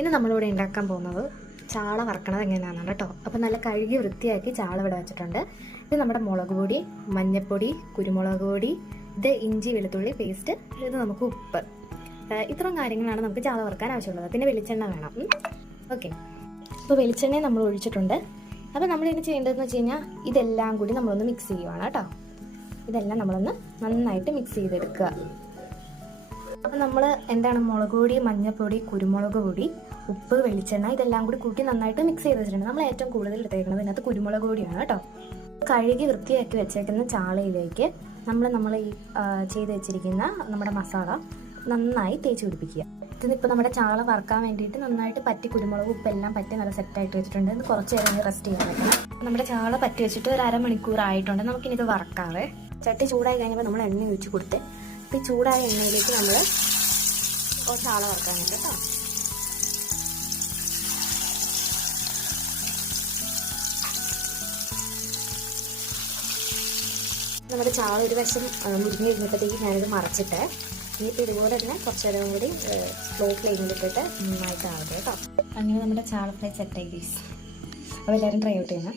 ഇന്ന് നമ്മളിവിടെ ഉണ്ടാക്കാൻ പോകുന്നത് ചാള വറക്കണത് എങ്ങനെയാണെന്നാണ് കേട്ടോ. അപ്പോൾ നല്ല കഴുകി വൃത്തിയാക്കി ചാള ഇവിടെ വെച്ചിട്ടുണ്ട്. ഇത് നമ്മുടെ മുളക് പൊടി, മഞ്ഞൾപ്പൊടി, കുരുമുളക് പൊടി, ഇത് ഇഞ്ചി വെളുത്തുള്ളി പേസ്റ്റ്, ഇത് നമുക്ക് ഉപ്പ്, ഇത്രയും കാര്യങ്ങളാണ് നമുക്ക് ചാള വറക്കാൻ ആവശ്യമുള്ളത്. പിന്നെ വെളിച്ചെണ്ണ വേണം. ഓക്കെ, അപ്പോൾ വെളിച്ചെണ്ണ നമ്മൾ ഒഴിച്ചിട്ടുണ്ട്. അപ്പോൾ നമ്മളിത് ചെയ്യേണ്ടതെന്ന് വെച്ച് കഴിഞ്ഞാൽ ഇതെല്ലാം കൂടി നമ്മളൊന്ന് മിക്സ് ചെയ്യുവാണ് കേട്ടോ. ഇതെല്ലാം നമ്മളൊന്ന് നന്നായിട്ട് മിക്സ് ചെയ്തെടുക്കുക. അപ്പം നമ്മൾ എന്താണ് മുളക് പൊടി, മഞ്ഞൾപ്പൊടി, കുരുമുളക് പൊടി, ഉപ്പ്, വെളിച്ചെണ്ണ ഇതെല്ലാം കൂടി കൂട്ടി നന്നായിട്ട് മിക്സ് ചെയ്ത് വെച്ചിട്ടുണ്ട്. നമ്മൾ ഏറ്റവും കൂടുതൽ എടുത്തേക്കുന്നത് ഇതിനകത്ത് കുരുമുളക് പൊടിയാണ് കേട്ടോ. കഴുകി വൃത്തിയാക്കി വെച്ചേക്കുന്ന ചാളയിലേക്ക് നമ്മൾ ഈ ചെയ്ത് വെച്ചിരിക്കുന്ന നമ്മുടെ മസാല നന്നായി തേച്ച് പിടിപ്പിക്കുക. ഇതിപ്പോൾ നമ്മുടെ ചാള വറക്കാൻ വേണ്ടിയിട്ട് നന്നായിട്ട് പറ്റി കുരുമുളക് ഉപ്പെല്ലാം പറ്റി നല്ല സെറ്റായിട്ട് വെച്ചിട്ടുണ്ട്. ഇത് കുറച്ച് നേരം റെസ്റ്റ് ചെയ്യാൻ വെക്കണം. നമ്മുടെ ചാള പറ്റി വെച്ചിട്ട് ഒരു അരമണിക്കൂർ ആയിട്ടുണ്ട്. നമുക്കിനി ഇത് വറക്കാവേ. ചട്ടി ചൂടായി കഴിഞ്ഞപ്പോൾ നമ്മൾ എണ്ണ ഒഴിച്ച് കൊടുത്ത് ഈ ചൂടായ എണ്ണയിലേക്ക് നമ്മൾ ചാള വറക്കാനുണ്ട് കേട്ടോ. നമ്മുടെ ചാള ഒരു വശം മുരിഞ്ഞ് ഇരുന്നപ്പോഴത്തേക്ക് ഞാനിത് മറച്ചിട്ട് ഇനിയിപ്പോൾ ഇതുപോലെ തന്നെ കുറച്ച് നേരം കൂടി സ്ലോ ഫ്ലെയിമിലിട്ടിട്ട് നന്നായിട്ട് ആവട്ടെ കേട്ടോ. അങ്ങനെ നമ്മുടെ ചാള ഫ്രൈ സെറ്റായി ഗൈസ്. അപ്പോൾ എല്ലാവരും ട്രൈ ഔട്ട് ചെയ്യണം.